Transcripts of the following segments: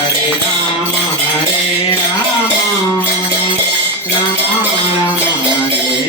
Hare Hare.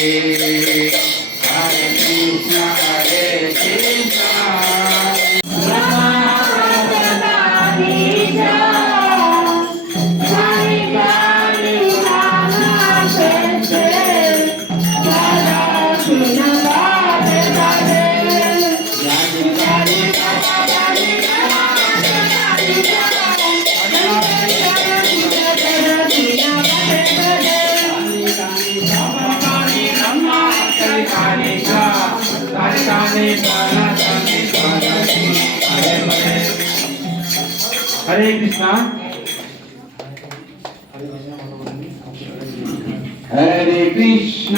Yeah. Hare Krishna. Hare Krishna.